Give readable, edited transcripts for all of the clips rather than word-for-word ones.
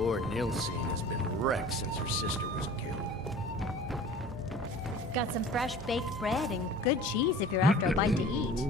Poor Nilsine has been wrecked since her sister was killed. Got some fresh baked bread and good cheese if you're after a bite to eat.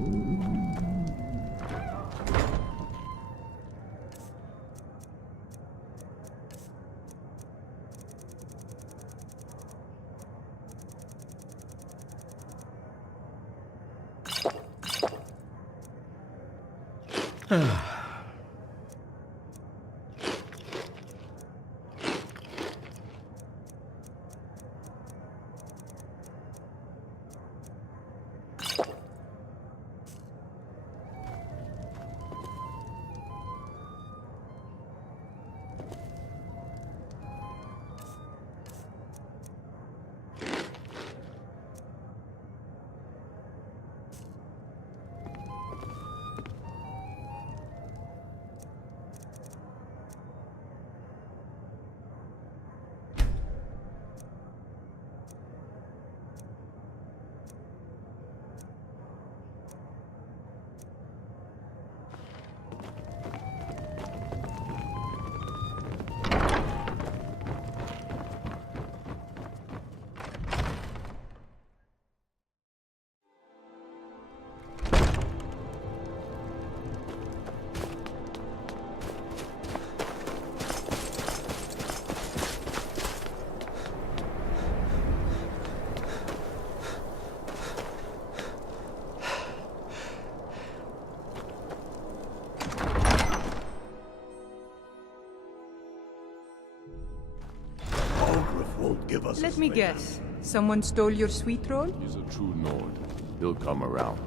Let me guess. Someone stole your sweet roll? He's a true Nord. He'll come around.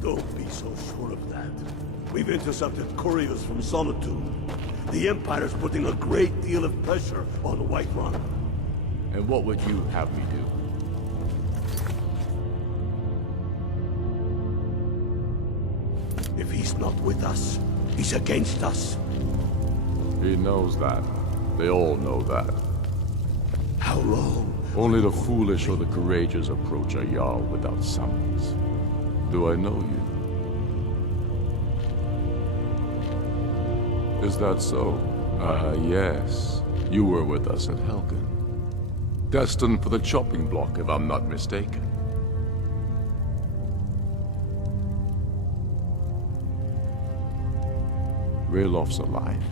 Don't be so sure of that. We've intercepted couriers from Solitude. The Empire's putting a great deal of pressure on Whiterun. And what would you have me do? If he's not with us, he's against us. He knows that. They all know that. How long? Only the foolish or the courageous approach a Jarl without summons. Do I know you? Is that so? Ah, yes. You were with us at Helgen. Destined for the chopping block, if I'm not mistaken. Railof's alive.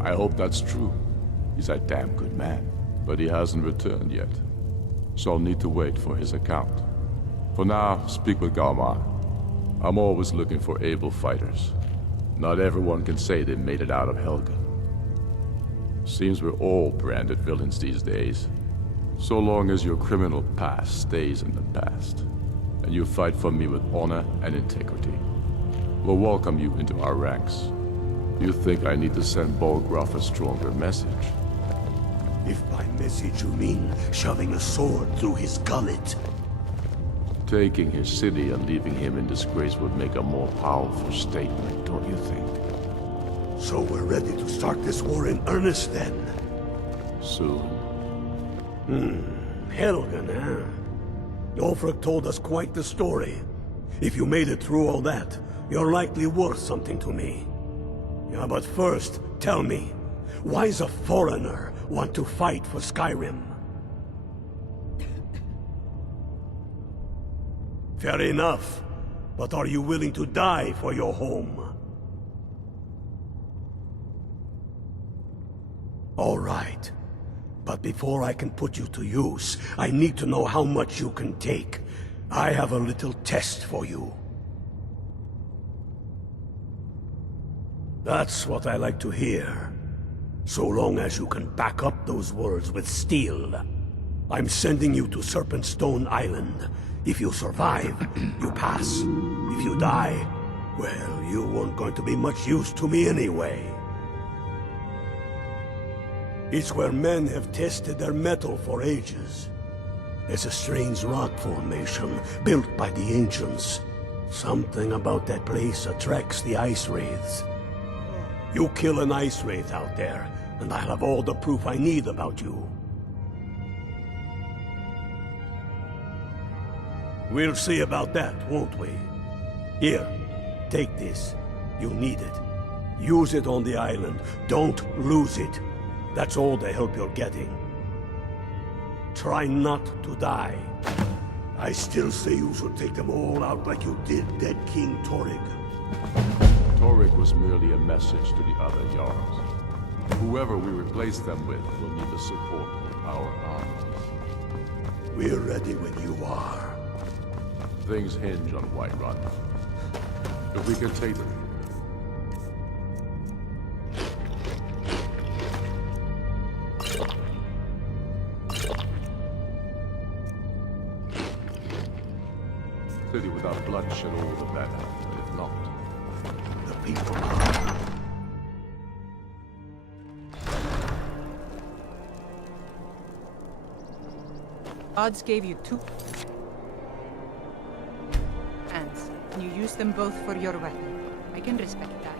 I hope that's true. He's a damn good man. But he hasn't returned yet. So I'll need to wait for his account. For now, speak with Galmar. I'm always looking for able fighters. Not everyone can say they made it out of Helgen. Seems we're all branded villains these days. So long as your criminal past stays in the past, and you fight for me with honor and integrity, we'll welcome you into our ranks. You think I need to send Bolgraf a stronger message? If by message you mean shoving a sword through his gullet. Taking his city and leaving him in disgrace would make a more powerful statement, don't you think? So we're ready to start this war in earnest then? Soon. Helgen, huh? Ulfric told us quite the story. If you made it through all that, you're likely worth something to me. Yeah, but first, tell me, why's a foreigner want to fight for Skyrim? Fair enough, but are you willing to die for your home? All right, but before I can put you to use, I need to know how much you can take. I have a little test for you. That's what I like to hear. So long as you can back up those words with steel. I'm sending you to Serpentstone Island. If you survive, you pass. If you die, well, you weren't going to be much use to me anyway. It's where men have tested their metal for ages. It's a strange rock formation built by the ancients. Something about that place attracts the ice wraiths. You kill an ice wraith out there, and I'll have all the proof I need about you. We'll see about that, won't we? Here, take this. You'll need it. Use it on the island. Don't lose it. That's all the help you're getting. Try not to die. I still say you should take them all out like you did dead King Torrig. Torrig was merely a message to the other Jarls. Whoever we replace them with will need the support of our army. We're ready when you are. Things hinge on Whiterun. If we can take them, city without bloodshed all the better, but if not, The people are. Gods gave you two hands, and you used them both for your weapon. I can respect that.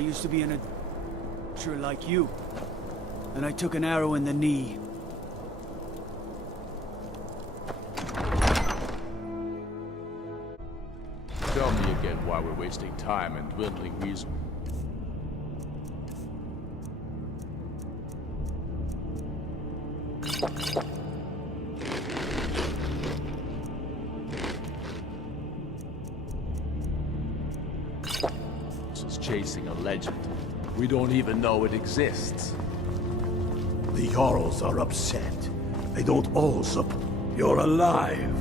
used to be an adventurer like you. And I took an arrow in the knee. Tell me again why we're wasting time and dwindling reason. This is chasing a legend. We don't even know it exists. The Jarls are upset. They don't all You're alive.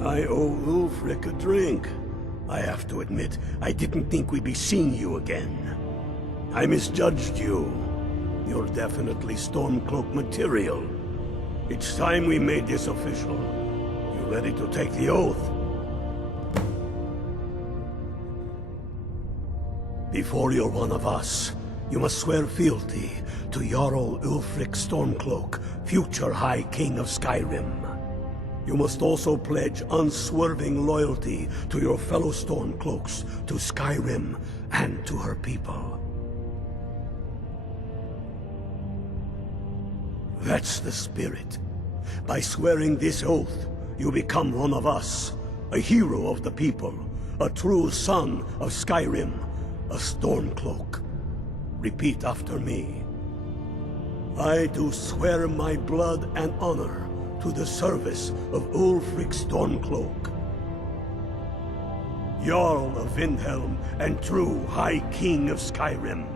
I owe Ulfric a drink. I have to admit, I didn't think we'd be seeing you again. I misjudged you. You're definitely Stormcloak material. It's time we made this official. You ready to take the oath? Before you're one of us, you must swear fealty to Jarl Ulfric Stormcloak, future High King of Skyrim. You must also pledge unswerving loyalty to your fellow Stormcloaks, to Skyrim, and to her people. That's the spirit. By swearing this oath, you become one of us, a hero of the people, a true son of Skyrim, a Stormcloak. Repeat after me. I do swear my blood and honor to the service of Ulfric Stormcloak, Jarl of Windhelm and true High King of Skyrim.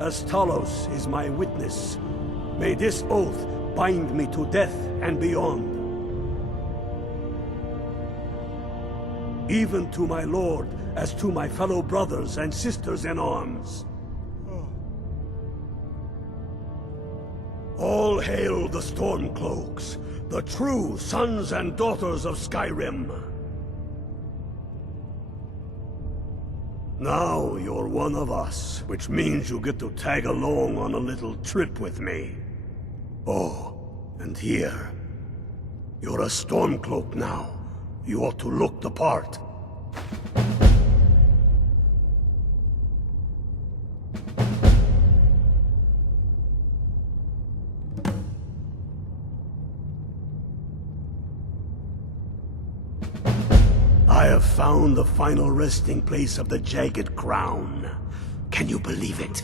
As Talos is my witness, may this oath bind me to death and beyond. Even to my lord, as to my fellow brothers and sisters in arms. All hail the Stormcloaks, the true sons and daughters of Skyrim. Now you're one of us, which means you get to tag along on a little trip with me. Oh, and here. You're a Stormcloak now. You ought to look the part. I have found the final resting place of the Jagged Crown. Can you believe it?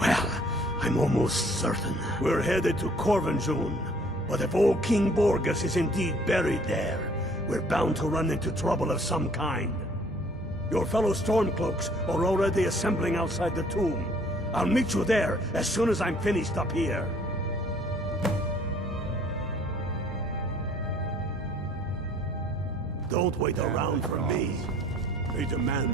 Well, I'm almost certain. We're headed to Corvinjun, but if old King Borgus is indeed buried there, we're bound to run into trouble of some kind. Your fellow Stormcloaks are already assembling outside the tomb. I'll meet you there as soon as I'm finished up here. Don't wait around for me. They demand